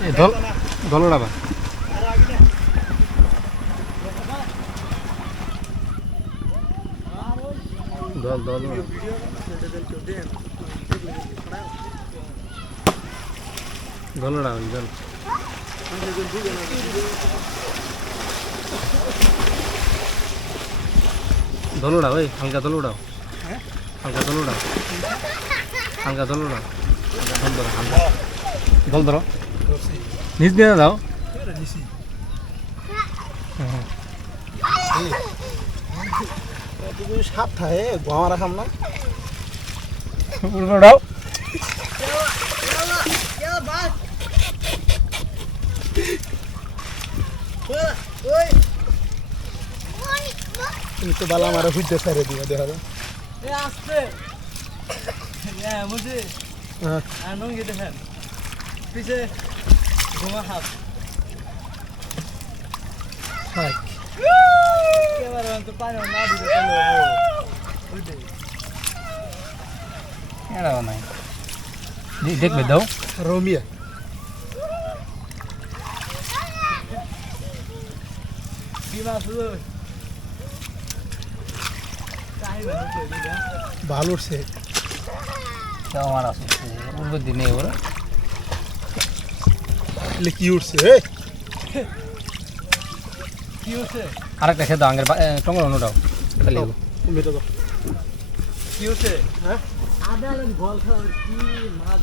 এই দলড়া বা দল দলড়া দল দলড়া ওই হালকা দলড়াও হালকা দলড়াও হালকা দলড়াও দল ধরো হালকা দল ধরো নিচ দিয়ে দাও সাপ থাকে গোয়া রাখাম না দাও তুমি তো বালা মারা হুইতে সারে দিবা দেখা দাও আসতে মুঝে নঙ্গি দেখেন পিছে ঘুমা হাফ একেবারে তো পানি না দিতে এরাও নাই দেখবে দাও রোমিয়া বিমা শুরু ভালো উঠছে আমার আছে উঠবে দিনে ওরা কি উঠছে কি হচ্ছে আরেকটা খেয়ে দাও আঙের টঙ্গল অনুটাও খালি তুমি তো কি হচ্ছে হ্যাঁ আদা বল খাওয়ার কি মাছ